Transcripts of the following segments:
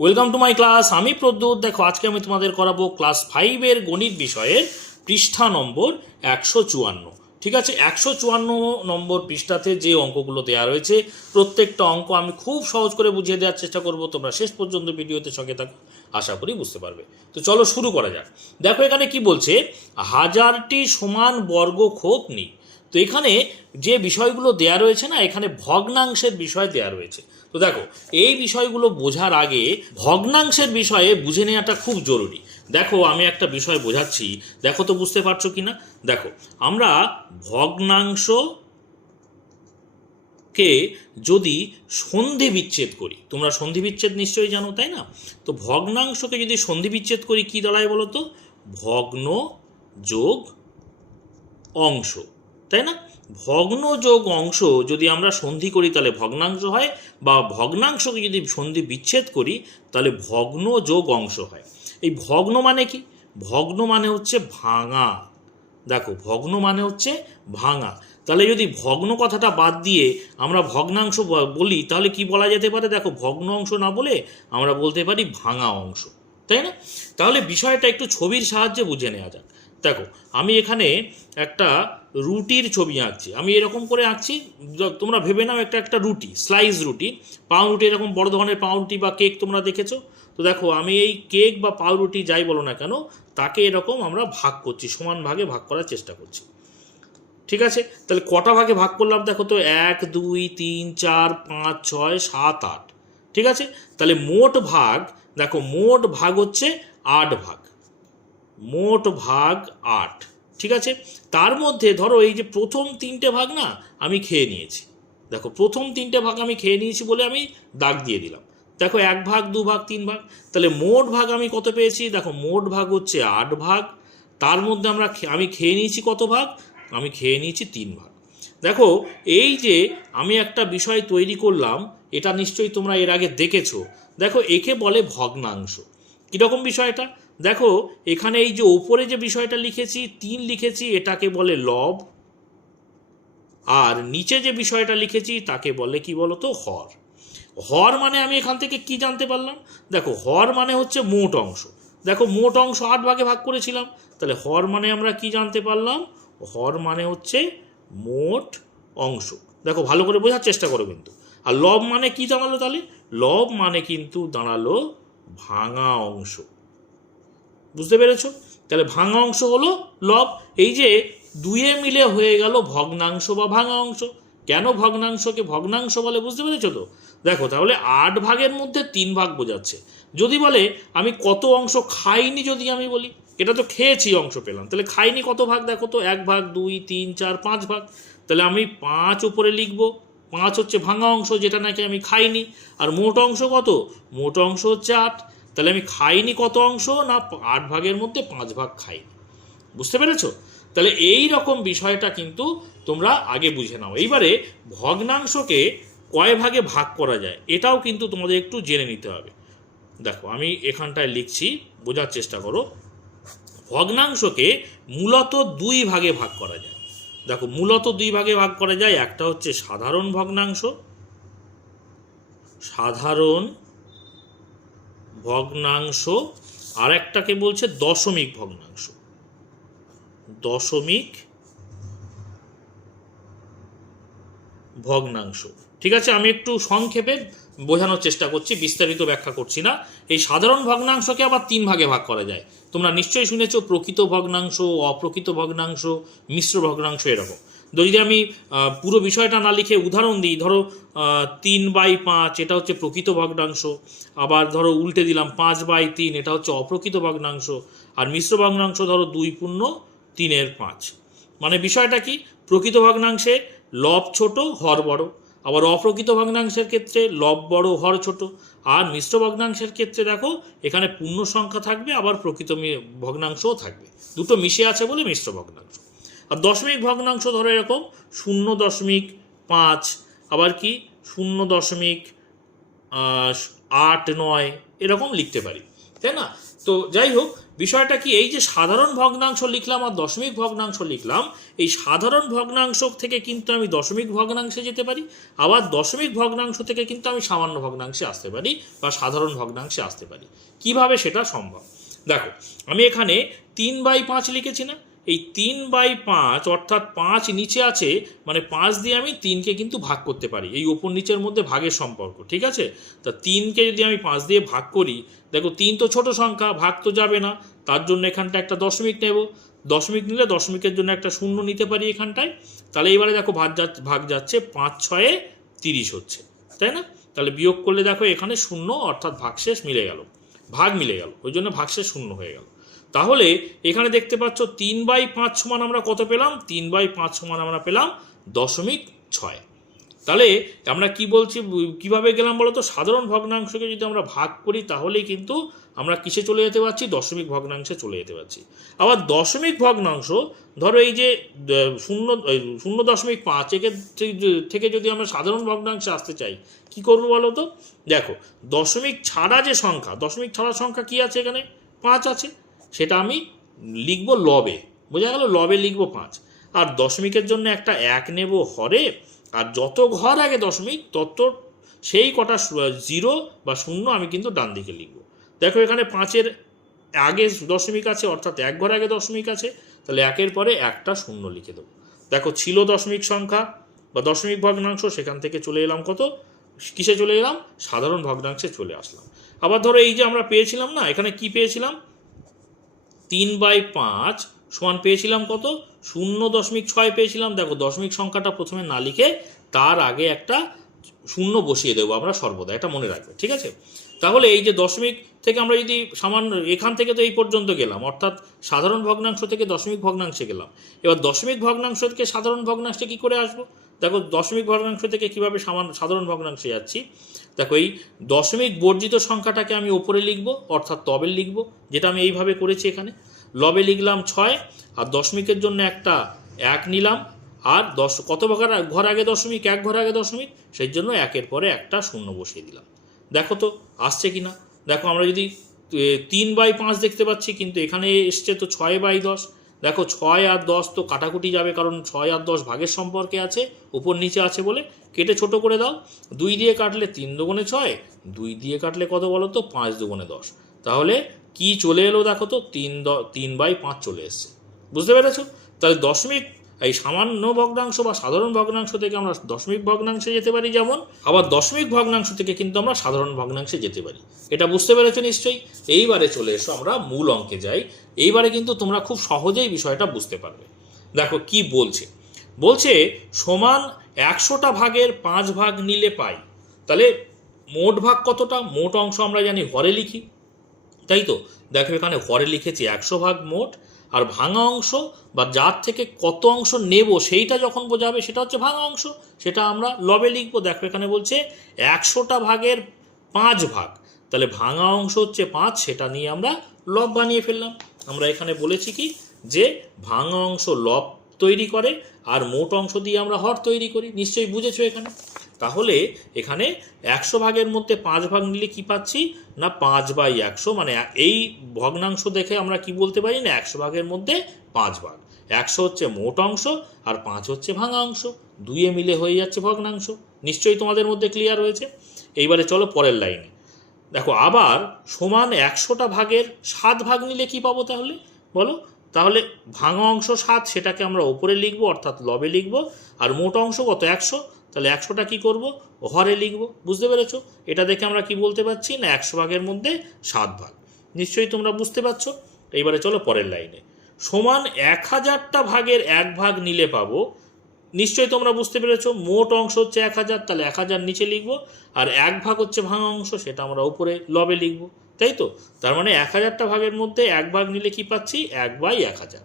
Welcome to my class. আমি প্রদ্যুৎ। দেখো, আজকে আমি তোমাদের করাবো ক্লাস 5-এর গণিত বিষয়ের পৃষ্ঠা নম্বর 154। ঠিক আছে, 154 নম্বর পৃষ্ঠাতে যে অঙ্কগুলো দেওয়া রয়েছে প্রত্যেকটা অঙ্ক আমি খুব সহজ করে বুঝিয়ে দেওয়ার চেষ্টা করব। তোমরা শেষ পর্যন্ত ভিডিওতে সঙ্গে থাকো, আশা করি বুঝতে পারবে। তো চলো শুরু করা যাক। দেখো এখানে কি বলছে, 1000টি সমান বর্গক্ষোভ নেই। তো এখানে যে বিষয়গুলো দেয়া রয়েছে না, এখানে ভগ্নাংশের বিষয় দেয়া রয়েছে। তো দেখো, এই বিষয়গুলো বোঝার আগে ভগ্নাংশের বিষয়ে বুঝে নেওয়াটা খুব জরুরি। দেখো আমি একটা বিষয় বোঝাচ্ছি, দেখো তো বুঝতে পারছো কিনা। দেখো, আমরা ভগ্নাংশকে যদি সন্ধি বিচ্ছেদ করি, তোমরা সন্ধি বিচ্ছেদ নিশ্চয়ই জানো, তাই না? তো ভগ্নাংশকে যদি সন্ধি বিচ্ছেদ করি কি দাঁড়ায় বলো তো? ভগ্ন যোগ অংশ, তাই না? ভগ্ন যোগ অংশ যদি আমরা সন্ধি করি তাহলে ভগ্নাংশ হয়, বা ভগ্নাংশকে যদি সন্ধি বিচ্ছেদ করি তাহলে ভগ্ন যোগ অংশ হয়। এই ভগ্ন মানে কি? ভগ্ন মানে হচ্ছে ভাঙা। দেখো, ভগ্ন মানে হচ্ছে ভাঙা। তাহলে যদি ভগ্ন কথাটা বাদ দিয়ে আমরা ভগ্নাংশ বলি তাহলে কি বলা যেতে পারে? দেখো, ভগ্ন অংশ না বলে আমরা বলতে পারি ভাঙা অংশ, তাই না? তাহলে বিষয়টা একটু ছবির সাহায্যে বুঝে নেওয়া যাক। দেখো, আমি এখানে একটা রুটির ছবি আঁকছি। আমি এরকম করে আঁকছি, তোমরা ভেবে নাও একটা একটা রুটি, স্লাইস রুটি, পাউরুটি, এরকম বড় ধরনের পাউরুটি বা কেক তোমরা দেখেছো। তো দেখো, আমি এই কেক বা পাউরুটি যাই বলো না কেন, তাকে এরকম আমরা ভাগ করছি, সমান ভাগে ভাগ করার চেষ্টা করছি। ঠিক আছে, তাহলে কটা ভাগে ভাগ করলাম দেখো তো? 1 2 3 4 5 6 7 8। ঠিক আছে, তাহলে মোট ভাগ, দেখো মোট ভাগ হচ্ছে 8 ভাগ, মোট ভাগ 8। ঠিক আছে, তার মধ্যে ধরো এই যে প্রথম 3টে ভাগ না আমি খেয়ে নিয়েছি। দেখো, প্রথম 3টে ভাগ আমি খেয়ে নিয়েছি বলে আমি দাগ দিয়ে দিলাম। দেখো, 1 ভাগ 2 ভাগ 3 ভাগ, তাহলে মোট ভাগ আমি কত পেয়েছি? দেখো, মোট ভাগ হচ্ছে 8 ভাগ। তার মধ্যে আমি খেয়ে নিয়েছি কত ভাগ? আমি খেয়ে নিয়েছি 3 ভাগ। দেখো, এই যে আমি একটা বিষয় তৈরি করলাম, এটা নিশ্চয়ই তোমরা এর আগে দেখেছো। দেখো, একে বলে ভগ্নাংশ। কীরকম বিষয়টা? দেখো, এখানে এই যে ওপরে যে বিষয়টা লিখেছি 3 লিখেছি, এটাকে বলে লব। আর নিচে যে বিষয়টা লিখেছি তাকে বলে কি বলতো? হর। হর মানে আমি এখান থেকে কি জানতে পারলাম? দেখো, হর মানে হচ্ছে মোট অংশ। দেখো, মোট অংশ 8 ভাগে ভাগ করেছিলাম, তাহলে হর মানে আমরা কি জানতে পারলাম? হর মানে হচ্ছে মোট অংশ। দেখো, ভালো করে বোঝার চেষ্টা করো কিন্তু। আর লব মানে কি দাঁড়ালো তাহলে? লব মানে কিন্তু দাঁড়ালো ভাঙা অংশ। বুঝতে পেরেছ? তাহলে ভাঙা অংশ হলো লব। এই যে দুয়ে মিলে হয়ে গেল ভগ্নাংশ বা ভাঙা অংশ। কেন ভগ্নাংশকে ভগ্নাংশ বলে বুঝতে পেরেছ তো? দেখো, তাহলে 8 ভাগের মধ্যে 3 ভাগ বোঝাচ্ছে। যদি বলে আমি কত অংশ খাইনি, যদি আমি বলি এটা তো খেয়েছি অংশ পেলাম, তাহলে খাইনি কত ভাগ? দেখো তো, 1 ভাগ 2 3 4 5 ভাগ। তাহলে আমি 5 উপরে লিখবো। 5 হচ্ছে ভাঙা অংশ, যেটা নাকি আমি খাইনি। আর মোট অংশ কত? মোট অংশ হচ্ছে 8। তাহলে আমি খাইনি কত অংশ? না, 8 ভাগের মধ্যে 5 ভাগ খাইনি। বুঝতে পেরেছ? তাহলে এই রকম বিষয়টা কিন্তু তোমরা আগে বুঝে নাও। এইবারে ভগ্নাংশকে কয় ভাগে ভাগ করা যায় এটাও কিন্তু তোমাদের একটু জেনে নিতে হবে। দেখো, আমি এখানটায় লিখছি, বোঝার চেষ্টা করো। ভগ্নাংশকে মূলত 2 ভাগে ভাগ করা যায়। দেখো, মূলত 2 ভাগে ভাগ করা যায়। একটা হচ্ছে সাধারণ ভগ্নাংশ, সাধারণ ভগ্নাংশ, আর একটাকে বলছে দশমিক ভগ্নাংশ, দশমিক ভগ্নাংশ। ঠিক আছে, আমি একটু সংক্ষেপে বোঝানোর চেষ্টা করছি, বিস্তারিত ব্যাখ্যা করছি না। এই সাধারণ ভগ্নাংশকে আবার 3 ভাগে ভাগ করা যায়। তোমরা নিশ্চয়ই শুনেছ প্রকৃত ভগ্নাংশ, অপ্রকৃত ভগ্নাংশ, মিশ্র ভগ্নাংশ, এরকম। যদি আমি পুরো বিষয়টা না লিখে উদাহরণ দিই, ধরো 3/5 এটা হচ্ছে প্রকৃত ভগ্নাংশ। আবার ধরো উল্টে দিলাম 5/3, এটা হচ্ছে অপ্রকৃত ভগ্নাংশ। আর মিশ্র ভগ্নাংশ ধরো 2/3/5। মানে বিষয়টা কি? প্রকৃত ভগ্নাংশে লব ছোট, হর বড়। আবার অপ্রকৃত ভগ্নাংশের ক্ষেত্রে লব বড়, হর ছোট। আর মিশ্র ভগ্নাংশের ক্ষেত্রে দেখো, এখানে পূর্ণ সংখ্যা থাকবে, আবার প্রকৃত ভগ্নাংশও থাকবে। দুটো মিশে আছে বলে মিশ্র ভগ্নাংশ। আর দশমিক ভগ্নাংশ ধরো এরকম 0.5, আবার কি 0.8 9 এরকম লিখতে পারি। তাই না? তো যাই হোক, বিষয়টা কি, এই যে সাধারণ ভগ্নাংশ লিখলাম আর দশমিক ভগ্নাংশ লিখলাম, এই সাধারণ ভগ্নাংশ থেকে কিন্তু আমি দশমিক ভগ্নাংশে যেতে পারি, আবার দশমিক ভগ্নাংশ থেকে কিন্তু আমি সামান্য ভগ্নাংশে আসতে পারি বা সাধারণ ভগ্নাংশে আসতে পারি। কিভাবে সেটা সম্ভব? দেখো, আমি এখানে 3/5 লিখেছি না? এই 3/5 অর্থাৎ 5 নিচে আছে, মানে 5 দিয়ে আমি 3কে কিন্তু ভাগ করতে পারি। এই ওপর নিচের মধ্যে ভাগের সম্পর্ক, ঠিক আছে? তা 3কে যদি আমি 5 দিয়ে ভাগ করি, দেখো 3 তো ছোট সংখ্যা, ভাগ তো যাবে না, তার জন্য এখানটা একটা দশমিক নেব। দশমিক নিলে দশমিকের জন্য একটা শূন্য নিতে পারি এখানটায়। তাহলে এবারে দেখো ভাগ যাচ্ছে 5 6 30 হচ্ছে, তাই না? তাহলে বিয়োগ করলে দেখো এখানে শূন্য, অর্থাৎ ভাগশেষ মিলে গেল, ভাগ মিলে গেল, ওই জন্য ভাগশেষ শূন্য হয়ে গেল। তাহলে এখানে দেখতে পাচ্ছ 3/5 সমান আমরা কত পেলাম? 3/5 সমান আমরা পেলাম 0.6। তাহলে আমরা কি বলছি, কিভাবে গেলাম বলো তো? সাধারণ ভগ্নাংশকে যদি আমরা ভাগ করি তাহলেই কিন্তু আমরা কিসে চলে যেতে পারছি? দশমিক ভগ্নাংশে চলে যেতে পারছি। আবার দশমিক ভগ্নাংশ, ধরো এই যে 0.5 একে থেকে যদি আমরা সাধারণ ভগ্নাংশে আসতে চাই, কি করবো বলো তো? দেখো, দশমিক ছাড়া যে সংখ্যা, দশমিক ছাড়া সংখ্যা কি আছে? এখানে 5 আছে, সেটা আমি লিখবো লবে, বোঝা গেল? লবে লিখবো 5। আর দশমিকের জন্য একটা 1 নেব হরে, আর যত ঘর আগে দশমিক তত সেই কটা 0 বা 0 আমি কিন্তু ডান দিকে লিখব। দেখো এখানে 5-এর আগে দশমিক আছে, অর্থাৎ 1 ঘর আগে দশমিক আছে, তাহলে 1-এর পরে একটা 0 লিখে দেবো। দেখো ছিল দশমিক সংখ্যা বা দশমিক ভগ্নাংশ, সেখান থেকে চলে এলাম কত? কিসে চলে এলাম? সাধারণ ভগ্নাংশে চলে আসলাম। আবার ধরো এই যে আমরা পেয়েছিলাম না, এখানে কি পেয়েছিলাম? 3/5 সমান পেয়েছিলাম কত? 0.6 পেয়েছিলাম। দেখো দশমিক সংখ্যাটা প্রথমে না লিখে তার আগে একটা 0 বসিয়ে দেবো আমরা সর্বদা, এটা মনে রাখবে, ঠিক আছে? তাহলে এই যে দশমিক থেকে আমরা যদি সামান্য, এখান থেকে তো এই পর্যন্ত গেলাম, অর্থাৎ সাধারণ ভগ্নাংশ থেকে দশমিক ভগ্নাংশে গেলাম। এবার দশমিক ভগ্নাংশ থেকে সাধারণ ভগ্নাংশে কী করে আসবো? দেখো দশমিক ভগ্নাংশ থেকে কীভাবে সাধারণ ভগ্নাংশে যাচ্ছি। দেখো এই দশমিক বর্জিত সংখ্যাটাকে আমি ওপরে লিখব, অর্থাৎ তবে লিখব, যেটা আমি এইভাবে করেছি। এখানে লবে লিখলাম 6, আর দশমিকের জন্য একটা 1 নিলাম, আর কত ঘর আগে দশমিক? 1 ঘর আগে দশমিক, সেই জন্য 1-এর পরে একটা 0 বসিয়ে দিলাম। দেখো তো আসছে কি না? দেখো আমরা যদি 3/5 দেখতে পাচ্ছি, কিন্তু এখানে এসছে তো 6/10। দেখো 6 আর 10 তো কাটাকুটি যাবে, কারণ 6 আর 10 ভাগের সম্পর্কে আছে, উপর নিচে আছে বলে। কেটে ছোট করে দাও। 2 দিয়ে কাটলে 3 দুগুণে 6, 2 দিয়ে কাটলে কত বলো তো? 5 দুগুণে 10। তাহলে কি চলে এলো দেখো তো? 3/5 চলে এসছে। বুঝতে পেরেছো? তাহলে দশমিক, এই সামান্য ভগ্নাংশ বা সাধারণ ভগ্নাংশ থেকে আমরা দশমিক ভগ্নাংশে যেতে পারি যেমন, আবার দশমিক ভগ্নাংশ থেকে কিন্তু আমরা সাধারণ ভগ্নাংশে যেতে পারি। এটা বুঝতে পেরেছো নিশ্চয়ই? এইবারে চলে এসো আমরা মূল অঙ্কে যাই। এইবারে কিন্তু তোমরা খুব সহজেই বিষয়টা বুঝতে পারবে। দেখো কি বলছে। বলছে সমান 100টা ভাগের 5 ভাগ নিলে পাই। তাহলে মোট ভাগ কতটা? মোট অংশ আমরা জানি হরে লিখি, তাই তো? দেখো এখানে হরে লিখেছি 100 ভাগ মোট, আর ভাঙা অংশ বা যার থেকে কত অংশ নেব সেইটা যখন বোঝাবে সেটা হচ্ছে ভাঙা অংশ, সেটা আমরা লবে লিখবো। দেখো এখানে বলছে 100টা ভাগের 5 ভাগ, তাহলে ভাঙা অংশ হচ্ছে 5, সেটা নিয়ে আমরা লব বানিয়ে ফেললাম। আমরা এখানে বলেছি কি, যে ভাঙা অংশ লব তৈরি করে আর মোট অংশ দিয়ে আমরা হর তৈরি করি। নিশ্চয়ই বুঝেছো এখানে? তাহলে এখানে 100 ভাগের মধ্যে 5 ভাগ নিলে কি পাচ্ছি না? 5/100, মানে এই ভগ্নাংশ দেখে আমরা কি বলতে পারি না? 100 ভাগের মধ্যে 5 ভাগ। 100 হচ্ছে মোট অংশ আর 5 হচ্ছে ভাঙা অংশ, দুইয়ে মিলে হয়ে যাচ্ছে ভগ্নাংশ। নিশ্চয়ই তোমাদের মধ্যে ক্লিয়ার হয়েছে। এইবারে চলো পরের লাইনে। দেখো আবার সমান 100টা ভাগের 7 ভাগ নিলে কি পাবো তাহলে বলো? তাহলে ভাঙা অংশ 7, সেটাকে আমরা ওপরে লিখবো, অর্থাৎ লবে লিখবো। আর মোট অংশ কত? 100, তাহলে 100টা কী করবো? হরে লিখবো। বুঝতে পেরেছো? এটা দেখে আমরা কি বলতে পারছি না? 100 ভাগের মধ্যে 7 ভাগ। নিশ্চয়ই তোমরা বুঝতে পারছো। এইবারে চলো পরের লাইনে। সমান 1000টা ভাগের 1 ভাগ নিলে পাবো। নিশ্চয়ই তোমরা বুঝতে পেরেছো। মোট অংশ হচ্ছে 1000, তাহলে 1000 নিচে লিখবো, আর 1 ভাগ হচ্ছে ভাঙা অংশ, সেটা আমরা উপরে লবে লিখবো, তাই তো? তার মানে 1000টা ভাগের মধ্যে 1 ভাগ নিলে কি পাচ্ছি? 1/1000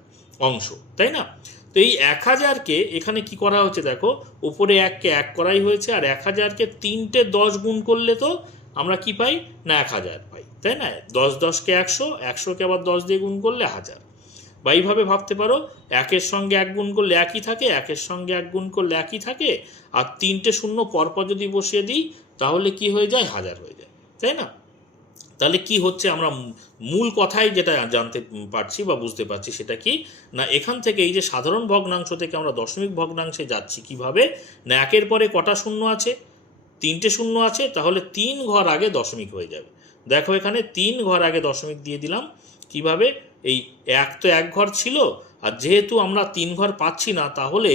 অংশ, তাই না? তো এই 1000কে এখানে কি করা হচ্ছে দেখো, উপরে 1কে 1 করাই হয়েছে, আর 1000কে 3টে 10 গুণ করলে তো আমরা কি পাই না? 1000 পাই, তাই না? 10 10কে 100, 100কে আবার 10 দিয়ে গুণ করলে 1000। বা এইভাবে ভাবতে পারো, 1-এর সঙ্গে 1 গুণ করলে একই থাকে, 1-এর সঙ্গে 1 গুণ করলে একই থাকে, আর 3টে শূন্য পরপর যদি বসিয়ে দিই তাহলে কি হয়ে যায়? 1000 হয়ে যায়, তাই না? তাহলে কি হচ্ছে, আমরা মূল কথাই যেটা জানতে পারছি বা বুঝতে পারছি সেটা কি না, এখান থেকে এই যে সাধারণ ভগ্নাংশ থেকে আমরা দশমিক ভগ্নাংশে যাচ্ছি কিভাবে না, একের পরে কটা শূন্য আছে, 3টে শূন্য আছে, তাহলে 3 ঘর আগে দশমিক হয়ে যাবে। দেখো এখানে 3 ঘর আগে দশমিক দিয়ে দিলাম। কিভাবে, এই এক তো এক ঘর ছিল, আর যেহেতু আমরা 3 ঘর পাচ্ছি না, তাহলে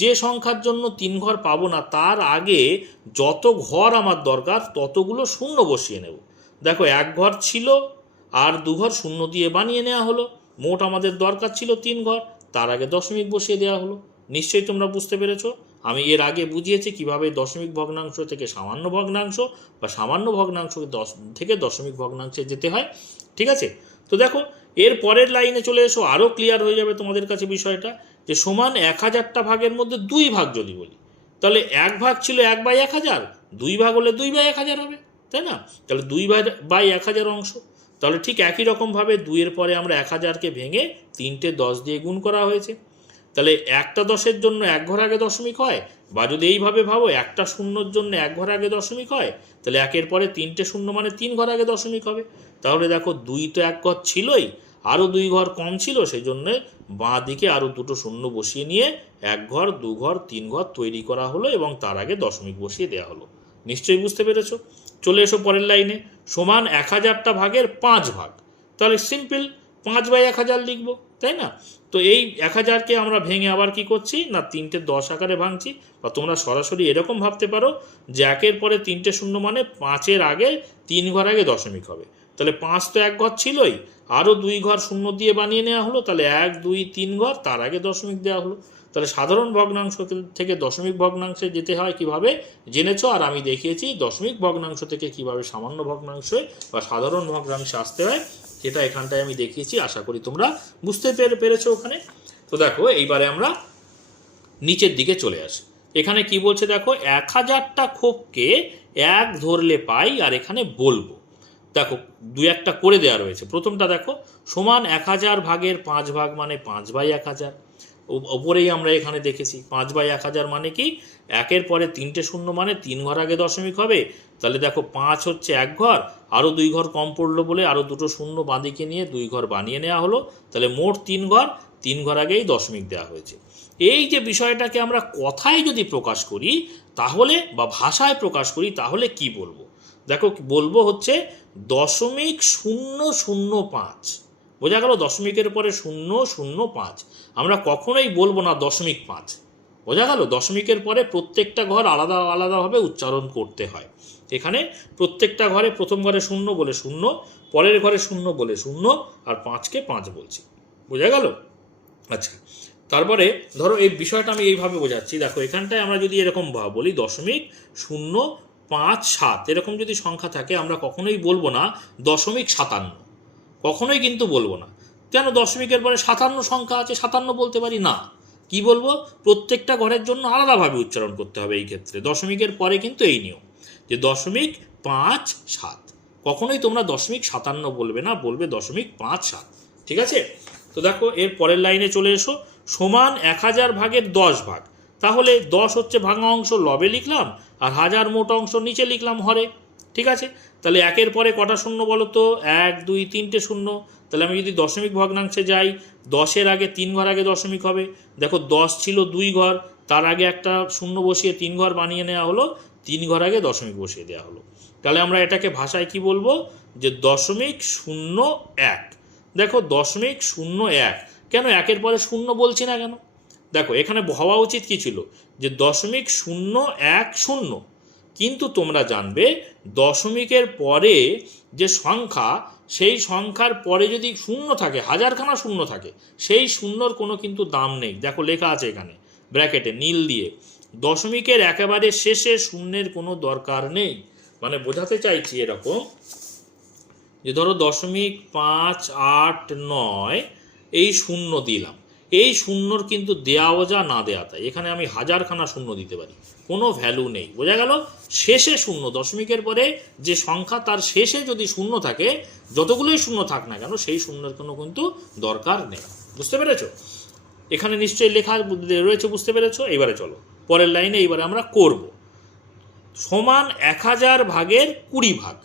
যে সংখ্যার জন্য 3 ঘর পাবো না তার আগে যত ঘর আমার দরকার ততগুলো শূন্য বসিয়ে নেব। দেখো এক ঘর ছিল আর 2 ঘর শূন্য দিয়ে বানিয়ে নেওয়া হলো, মোট আমাদের দরকার ছিল 3 ঘর, তার আগে দশমিক বসিয়ে দেওয়া হলো। নিশ্চয়ই তোমরা বুঝতে পেরেছো। আমি এর আগে বুঝিয়েছি কিভাবে দশমিক ভগ্নাংশ থেকে সামান্য ভগ্নাংশ বা সামান্য ভগ্নাংশ থেকে দশমিক ভগ্নাংশে যেতে হয়। ঠিক আছে, তো দেখো এর পরের লাইনে চলে এসো, আরও ক্লিয়ার হয়ে যাবে তোমাদের কাছে বিষয়টা, যে সমান 1000টা ভাগের মধ্যে 2 ভাগ যদি বলি, তাহলে 1 ভাগ ছিল 1/1000, 2 ভাগ হলে 2/1000 হবে, তাই না? তাহলে 2/1000 অংশ। তাহলে ঠিক একই রকমভাবে 2-এর পরে আমরা 1000কে ভেঙে 3টে 10 দিয়ে গুণ করা হয়েছে। তাহলে একটা 10-এর জন্য 1 ঘর আগে দশমিক হয়, বা যদি এইভাবে ভাবো একটা শূন্যর জন্য 1 ঘর আগে দশমিক হয়, তাহলে 1-এর পরে 3টে শূন্য মানে 3 ঘর আগে দশমিক হবে। তাহলে দেখো 2 তো 1 ঘর ছিলই, আরও 2 ঘর কম ছিল, সেই জন্যে বাঁ দিকে আরও 2টো শূন্য বসিয়ে নিয়ে 1 ঘর 2 ঘর 3 ঘর তৈরি করা হলো এবং তার আগে দশমিক বসিয়ে দেওয়া হলো। নিশ্চয়ই বুঝতে পেরেছো। চলে এসো পরের লাইনে, সমান 1000টা ভাগের 5 ভাগ। তাহলে সিম্পল 5/1000 লিখবো, তাই না? তো এই 1000কে আমরা ভেঙে আবার কি করছি না, 3টে 10 আকারে ভাঙছি। বা তোমরা সরাসরি এরকম ভাবতে পারো যে 1-এর পরে 3টে শূন্য মানে 5-এর আগে 3 ঘর আগে দশমিক হবে। তাহলে 5 তো 1 ঘর ছিলই, আরও 2 ঘর শূন্য দিয়ে বানিয়ে নেওয়া হলো, তাহলে 1 2 3 ঘর, তার আগে দশমিক দেওয়া হলো। তাহলে সাধারণ ভগ্নাংশ থেকে দশমিক ভগ্নাংশে যেতে হয় কিভাবে জেনেছো, আর আমি দেখিয়েছি দশমিক ভগ্নাংশ থেকে কিভাবে সামান্য ভগ্নাংশে বা সাধারণ ভগ্নাংশে আসতে হয়, যেটা এখানটায় আমি দেখিয়েছি। আশা করি তোমরা বুঝতে পেরেছো ওখানে। তো দেখো এইবারে আমরা নিচের দিকে চলে আসি। এখানে কি বলছে দেখো, 1000টা ক্ষোভকে 1 ধরলে পাই, আর এখানে বলবো। দেখো 2-1টা করে দেওয়া রয়েছে। প্রথমটা দেখো, সমান 1000 ভাগের 5 ভাগ মানে 5/1000। ওপরেই আমরা এখানে দেখেছি 5/1000 মানে কি, 1-এর পরে 3টে শূন্য মানে 3 ঘর আগে দশমিক হবে। তাহলে দেখো 5 হচ্ছে 1 ঘর, আরও 2 ঘর কম পড়লো বলে আরও 2টো শূন্য বাঁদিকে নিয়ে 2 ঘর বানিয়ে নেওয়া হলো। তাহলে মোট 3 ঘর, 3 ঘর আগেই দশমিক দেওয়া হয়েছে। এই যে বিষয়টাকে আমরা কথায় যদি প্রকাশ করি তাহলে, বা ভাষায় প্রকাশ করি তাহলে কি বলবো দেখো, বলবো হচ্ছে 0.005। বোঝা গেল? দশমিকের পরে 0.005, আমরা কখনোই বলবো না 0.5। বোঝা গেল? দশমিকের পরে প্রত্যেকটা ঘর আলাদা আলাদাভাবে উচ্চারণ করতে হয়। এখানে প্রত্যেকটা ঘরে প্রথম ঘরে 0 বলে 0, পরের ঘরে 0 বলে 0, আর 5কে 5 বলছি। বোঝা গেল? আচ্ছা, তারপরে ধরো এই বিষয়টা আমি এইভাবে বোঝাচ্ছি। দেখো এখানটায় আমরা যদি এরকম বলি 0.057, এরকম যদি সংখ্যা থাকে আমরা কখনোই বলবো না 0.57, কখনোই কিন্তু বলবো না। কেন? দশমিকের পরে 57 সংখ্যা আছে, 57 বলতে পারি না। কি বলবো? প্রত্যেকটা ঘরের জন্য আলাদাভাবে উচ্চারণ করতে হবে। এই ক্ষেত্রে দশমিকের পরে কিন্তু এই নিয়ম যে 0.57, কখনোই তোমরা 0.57 বলবে না, বলবে 0.57। ঠিক আছে? তো দেখো এর পরের লাইনে চলে এসো, সমান 1000 ভাগের 10 ভাগ। তাহলে 10 হচ্ছে ভাঙা অংশ, লবে লিখলাম, আর 1000 মোট অংশ নিচে লিখলাম হরে। ঠিক আছে? তাহলে 1-এর পরে কটা শূন্য বলো তো, 1 2 3টে শূন্য। তাহলে আমি যদি দশমিক ভগ্নাংশে যাই, 10-এর আগে 3 ঘর আগে দশমিক হবে। দেখো 10 ছিল 2 ঘর, তার আগে একটা শূন্য বসিয়ে 3 ঘর বানিয়ে নেওয়া হলো, 3 ঘর আগে দশমিক বসিয়ে দেওয়া হলো। তাহলে আমরা এটাকে ভাষায় কি বলবো, যে 0.01। দেখো 0.01, কেন 1-এর পরে 0 বলছি না কেন? দেখো এখানে হওয়া উচিত কি ছিল, যে 0.010। কিন্তু তোমরা জানবে দশমিকের পরে যে সংখ্যা, সেই সংখ্যার পরে যদি শূন্য থাকে, 1000খানা শূন্য থাকে, সেই শূন্যর কোনো কিন্তু দাম নেই। দেখো লেখা আছে এখানে ব্র্যাকেটে নীল দিয়ে, দশমিকের একেবারে শেষে শূন্যের কোনো দরকার নেই। মানে বোঝাতে চাইছি এরকম, যে ধরো 0.589 এই শূন্য দিলাম, এই শূন্যর কিন্তু দেওয়া যা না দেওয়া তাই, এখানে আমি 1000খানা শূন্য দিতে পারি, কোনো ভ্যালু নেই। বোঝা গেল? শেষে শূন্য, দশমিকের পরে যে সংখ্যা তার শেষে যদি শূন্য থাকে, যতগুলোই শূন্য থাক না কেন, সেই শূন্যের কোনো কিন্তু দরকার নেই। বুঝতে পেরেছো? এখানে নিশ্চয়ই লেখা রয়েছে, বুঝতে পেরেছো? এবারে চলো পরের লাইনে, এইবারে আমরা করব সমান 1000 ভাগের 20 ভাগ।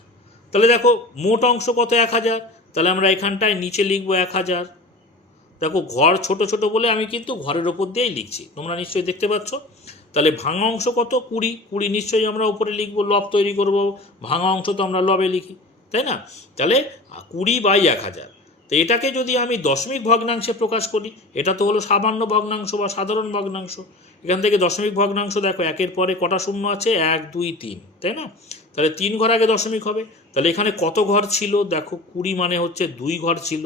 তাহলে দেখো মোট অংশ কত 1000, তাহলে আমরা এখানটায় নিচে লিখবো 1000। দেখো ঘর ছোট ছোট বলে আমি কিন্তু ঘরের ওপর দিয়েই লিখছি, তোমরা নিশ্চয়ই দেখতে পাচ্ছ। তাহলে ভাঙা অংশ কত 20, 20 নিশ্চয়ই আমরা উপরে লিখবো, লব তৈরি করব, ভাঙা অংশ তো আমরা লবে লিখি, তাই না? তাহলে 20/1000। তো এটাকে যদি আমি দশমিক ভগ্নাংশে প্রকাশ করি, এটা তো হলো সামান্য ভগ্নাংশ বা সাধারণ ভগ্নাংশ। এখান থেকে দশমিক ভগ্নাংশ দেখো একের পরে কটা শূন্য আছে, 1 2 3, তাই না? তাহলে 3 ঘর আগে দশমিক হবে। তাহলে এখানে কত ঘর ছিল দেখো, 20 মানে হচ্ছে 2 ঘর ছিল,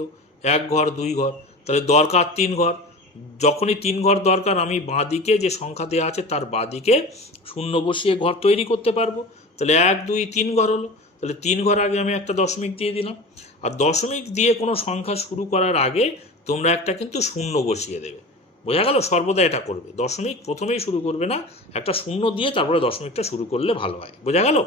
1 ঘর 2 ঘর, তাহলে দরকার 3 ঘর। যখনই 3 ঘর দরকার, আমি বাঁদিকে যে সংখ্যা দেওয়া আছে তার বাঁদিকে শূন্য বসিয়ে ঘর তৈরি করতে পারবো। তাহলে 1 2 3 ঘর হলো। তাহলে 3 ঘর আগে আমি একটা দশমিক দিয়ে দিলাম। আর দশমিক দিয়ে কোনো সংখ্যা শুরু করার আগে তোমরা একটা কিন্তু শূন্য বসিয়ে দেবে, বোঝা গেল? সর্বদা এটা করবে, দশমিক প্রথমেই শুরু করবে না, একটা শূন্য দিয়ে তারপরে দশমিকটা শুরু করলে ভালো হয়, বোঝা গেল?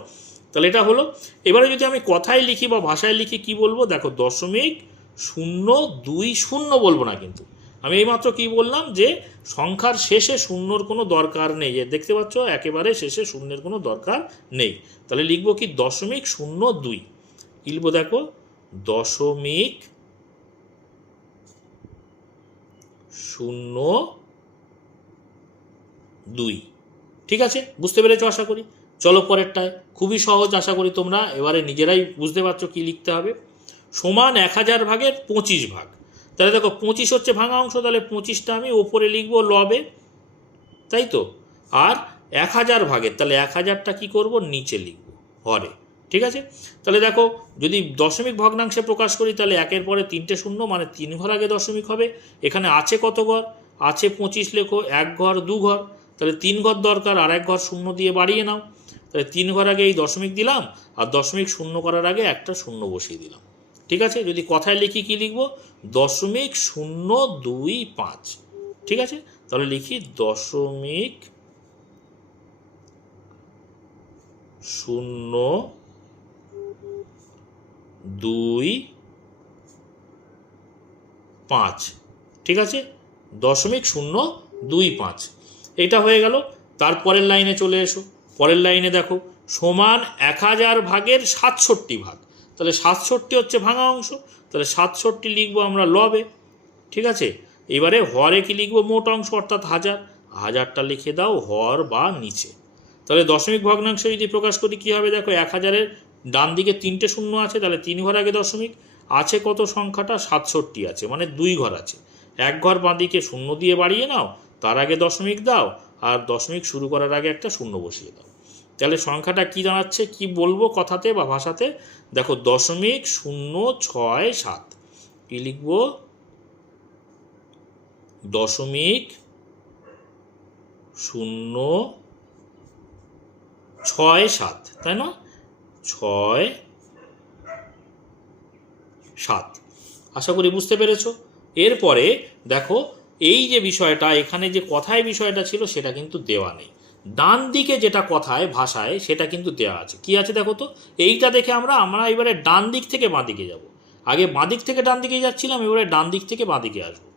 তাহলে এটা হলো। এবারে যদি আমি কথায় লিখি বা ভাষায় লিখি কি বলবো দেখো, 0.020 বলবো না, কিন্তু আমি এইমাত্র কি বললাম যে সংখ্যার শেষে শূন্যর কোনো দরকার নেই, দেখতে পাচ্ছ একেবারে শেষে শূন্যের কোনো দরকার নেই। তাহলে লিখবো কি 0.02, কি লিখবো দেখো 0.02। ঠিক আছে, বুঝতে পেরেছো আশা করি। চলো পরেরটায়, খুবই সহজ, আশা করি তোমরা এবারে নিজেরাই বুঝতে পারছো কি লিখতে হবে। সমান 1000 ভাগের 25 ভাগ। তাহলে দেখো 25 হচ্ছে ভাঙা অংশ, তাহলে 25টা আমি ওপরে লিখবো লবে, তাই তো? আর 1000 ভাগের, তাহলে 1000টা কী করবো নিচে লিখবো হরে। ঠিক আছে, তাহলে দেখো যদি দশমিক ভগ্নাংশে প্রকাশ করি তাহলে একের পরে 3টে শূন্য, মানে 3 ঘর আগে দশমিক হবে। এখানে আছে কত ঘর আছে, 25 লেখো, 1 ঘর 2 ঘর, তাহলে 3 ঘর দরকার, আর 1 ঘর শূন্য দিয়ে বাড়িয়ে নাও। তাহলে 3 ঘর আগে এই দশমিক দিলাম, আর দশমিক শূন্য করার আগে একটা শূন্য বসিয়ে দিলাম। ঠিক আছে, যদি কথায় লিখি কি লিখবো 0.025। ঠিক আছে, তাহলে লিখি 0.025। ঠিক আছে, 0.025, এটা হয়ে গেল। তারপরের লাইনে চলে এসো। পরের লাইনে দেখো সমান 1000 ভাগের 67 ভাগ। তাহলে 67 হচ্ছে ভাঙা অংশ, তাহলে 67 লিখবো আমরা লবে। ঠিক আছে, এবারে হরে কি লিখবো মোট অংশ অর্থাৎ 1000, 1000টা লিখে দাও হর বা নিচে। তাহলে দশমিক ভগ্নাংশ যদি প্রকাশ করি কী হবে দেখো, 1000-এর ডান দিকে 3টে শূন্য আছে, তাহলে 3 ঘর আগে দশমিক আছে, কত সংখ্যাটা 67 আছে, মানে 2 ঘর আছে। 1 ঘর বাঁদিকে শূন্য দিয়ে বাড়িয়ে নাও, তার আগে দশমিক দাও, আর দশমিক শুরু করার আগে একটা শূন্য বসিয়ে দাও। তাহলে সংখ্যাটা কি দাঁড়াচ্ছে, কি বলবো কথাতে বা ভাষাতে দেখো 0.067। কি লিখবো 0.067, তাই না? 67, আশা করি বুঝতে পেরেছো। এরপরে দেখো এই যে বিষয়টা, এখানে যে কথায় বিষয়টা ছিল সেটা কিন্তু দেওয়া নেই, ডান দিকে যেটা কথায় ভাষায় সেটা কিন্তু দেওয়া আছে। কি আছে দেখো তো, এইটা দেখে আমরা এবারে ডান দিক থেকে বাঁ দিকে যাব। আগে বাঁ দিক থেকে ডান দিকে যাচ্ছিলাম, এবারে ডান দিক থেকে বাঁ দিকে আসবো।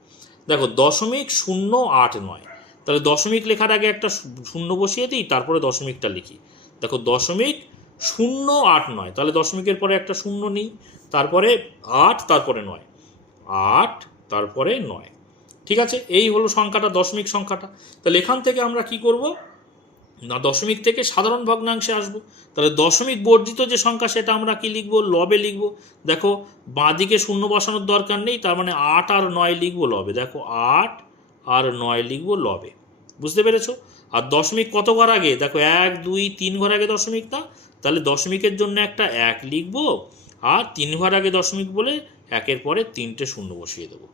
দেখো 0.089, তাহলে দশমিক লেখার আগে একটা শূন্য বসিয়ে দিই, তারপরে দশমিকটা লিখি। দেখো 0.089, তাহলে দশমিকের পরে একটা শূন্য নিই, তারপরে 8, তারপরে 9, 8 তারপরে 9। ঠিক আছে, এই হলো সংখ্যাটা, দশমিক সংখ্যাটা। তাহলে এখান থেকে আমরা কি করব না, দশমিক থেকে সাধারণ ভগ্নাংশে আসবো। তাহলে দশমিক বর্জিত যে সংখ্যা সেটা আমরা কি লিখবো লবে লিখবো। দেখো বাঁদিকে শূন্য বসানোর দরকার নেই, তার মানে 8 আর 9 লিখবো লবে। দেখো 8 আর 9 লিখবো লবে, বুঝতে পেরেছো? আর দশমিক কত ঘর আগে দেখো, 1 2 3 ঘর আগে দশমিক না, তাহলে দশমিকের জন্য একটা 1 লিখবো, আর 3 ঘর আগে দশমিক বলে একের পরে 3টে শূন্য বসিয়ে দেবো।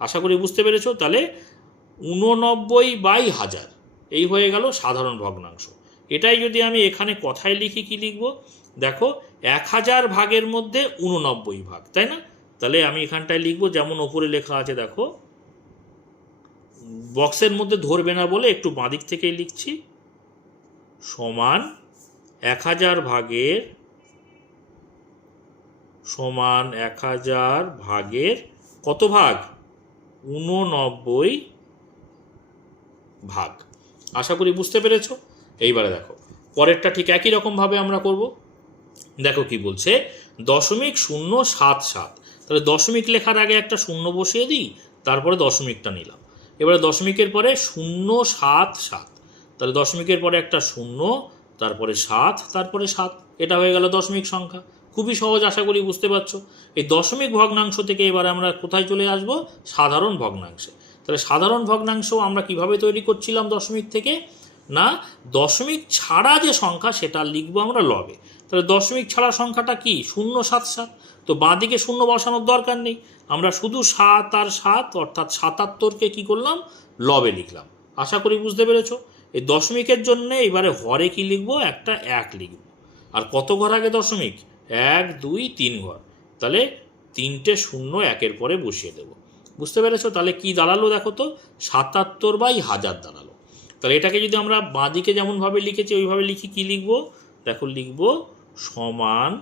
আশা করি বুঝতে পেরেছো। তাহলে 89/1000 এই হয়ে গেল সাধারণ ভগ্নাংশ। এটাই যদি আমি এখানে কথায় লিখি কি লিখব দেখো, 1000 ভাগের মধ্যে 89 ভাগ, তাই না? তাহলে আমি এখানটায় লিখবো যেমন ওপরে লেখা আছে, দেখো বক্সের মধ্যে ধরবে না বলে একটু বাঁদিক থেকেই লিখছি, সমান 1000 ভাগের কত ভাগ 89 ভাগ। আশা করি বুঝতে পেরেছো। এইবারে দেখো পরেরটা ঠিক একই রকমভাবে আমরা করব। দেখো কি বলছে, .077, তাহলে দশমিক লেখার আগে একটা শূন্য বসিয়ে দিই, তারপরে দশমিকটা নিলাম। এবারে দশমিকের পরে 077, তাহলে দশমিকের পরে একটা শূন্য, তারপরে 7, তারপরে 7, এটা হয়ে গেল দশমিক সংখ্যা। খুবই সহজ, আশা করি বুঝতে পারছো। এই দশমিক ভগ্নাংশ থেকে এবারে আমরা কোথায় চলে আসব? সাধারণ ভগ্নাংশে। তাহলে সাধারণ ভগ্নাংশ আমরা কিভাবে তৈরি করছিলাম দশমিক থেকে? না, দশমিক ছাড়া যে সংখ্যা সেটা লিখবো আমরা লবে। তাহলে দশমিক ছাড়া সংখ্যাটা কি? 077। তো বাঁ দিকে শূন্য বসানোর দরকার নেই, আমরা শুধু 7 আর 7 অর্থাৎ 77কে কি করলাম? লবে লিখলাম। আশা করি বুঝতে পেরেছো। এই দশমিকের জন্য এবারে হরে কি লিখবো? একটা 1 লিখব। আর কত ঘর আগে দশমিক? 1 2 3 ঘর, তাহলে 3টে শূন্য একের পরে বসিয়ে দেবো। বুঝতে পেরেছো? তাহলে কি দাঁড়ালো দেখো তো? 77/1000 দাঁড়ালো। তাহলে এটাকে যদি আমরা বাঁ দিকে যেমনভাবে লিখেছি ওইভাবে লিখি, কি লিখবো? দেখো, লিখবো সমান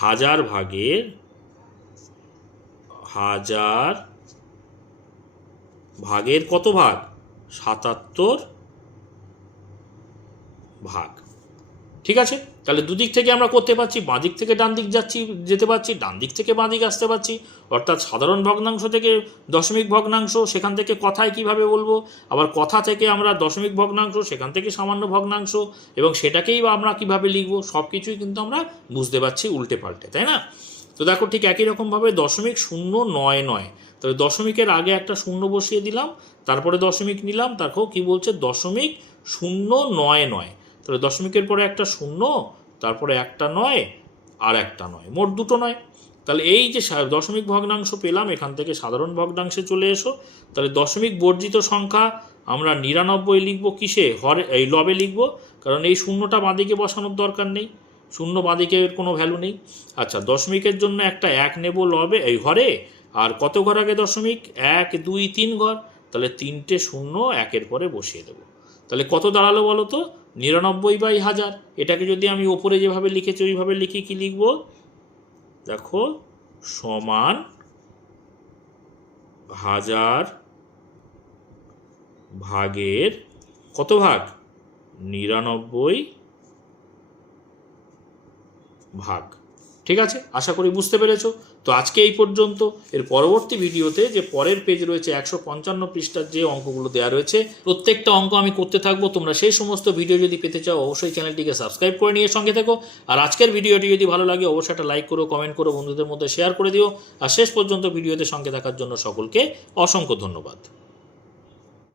1000 ভাগের 1000 ভাগের কত ভাগ? 77 ভাগ। ঠিক আছে, তাহলে দুদিক থেকে আমরা করতে পারছি, বাঁ দিক থেকে ডান দিক যেতে পারছি, ডান দিক থেকে বাঁ দিক আসতে পারছি। অর্থাৎ সাধারণ ভগ্নাংশ থেকে দশমিক ভগ্নাংশ, সেখান থেকে কথায় কিভাবে বলবো, আবার কথা থেকে আমরা দশমিক ভগ্নাংশ, সেখান থেকে সামান্য ভগ্নাংশ, এবং সেটাকেই বা আমরা কিভাবে লিখবো, সব কিছুই কিন্তু আমরা বুঝতে পারছি উল্টে পাল্টে, তাই না? তো দেখো, ঠিক একই রকমভাবে 0.099, তাহলে দশমিকের আগে একটা শূন্য বসিয়ে দিলাম, তারপরে দশমিক নিলাম, দেখো কি বলছে? 0.099, তাহলে দশমিকের পরে একটা শূন্য, তারপরে একটা 9 আর একটা 9, মোট দুটো 9। তাহলে এই যে দশমিক ভগ্নাংশ পেলাম, এখান থেকে সাধারণ ভগ্নাংশে চলে এসো। তাহলে দশমিক বর্জিত সংখ্যা আমরা 99 লিখবো কিসে? হরে, এই লবে লিখবো, কারণ এই শূন্যটা বাঁদিকে বসানোর দরকার নেই, শূন্য বাঁদিকে এর কোনো ভ্যালু নেই। আচ্ছা, দশমিকের জন্য একটা 1 নেব লবে, এই হরে। আর কত ঘর আগে দশমিক? 1 2 3 ঘর, তাহলে 3টে শূন্য একের পরে বসিয়ে দেবো। তাহলে কত দাঁড়ালো বলো তো? 99/1000। এটাকে যদি আমি ওপরে যেভাবে লিখেছি ওইভাবে লিখি, কি লিখবো? দেখো, সমান 1000 ভাগের কত ভাগ? 99 ভাগ। ঠিক আছে, আশা করি বুঝতে পেরেছো। তো আজকে এই পর্যন্ত। এর পরবর্তী ভিডিওতে যে পরের পেজ রয়েছে 155 পৃষ্ঠার যে অঙ্কগুলো দেওয়া রয়েছে, প্রত্যেকটা অঙ্ক আমি করতে থাকবো। তোমরা সেই সমস্ত ভিডিও যদি পেতে চাও অবশ্যই চ্যানেলটিকে সাবস্ক্রাইব করে নিয়ে সঙ্গে থেকো। আর আজকের ভিডিওটি যদি ভালো লাগে অবশ্যই একটা লাইক করো, কমেন্ট করো, বন্ধুদের মধ্যে শেয়ার করে দিও। আর শেষ পর্যন্ত ভিডিওতে সঙ্গে থাকার জন্য সকলকে অসংখ্য ধন্যবাদ।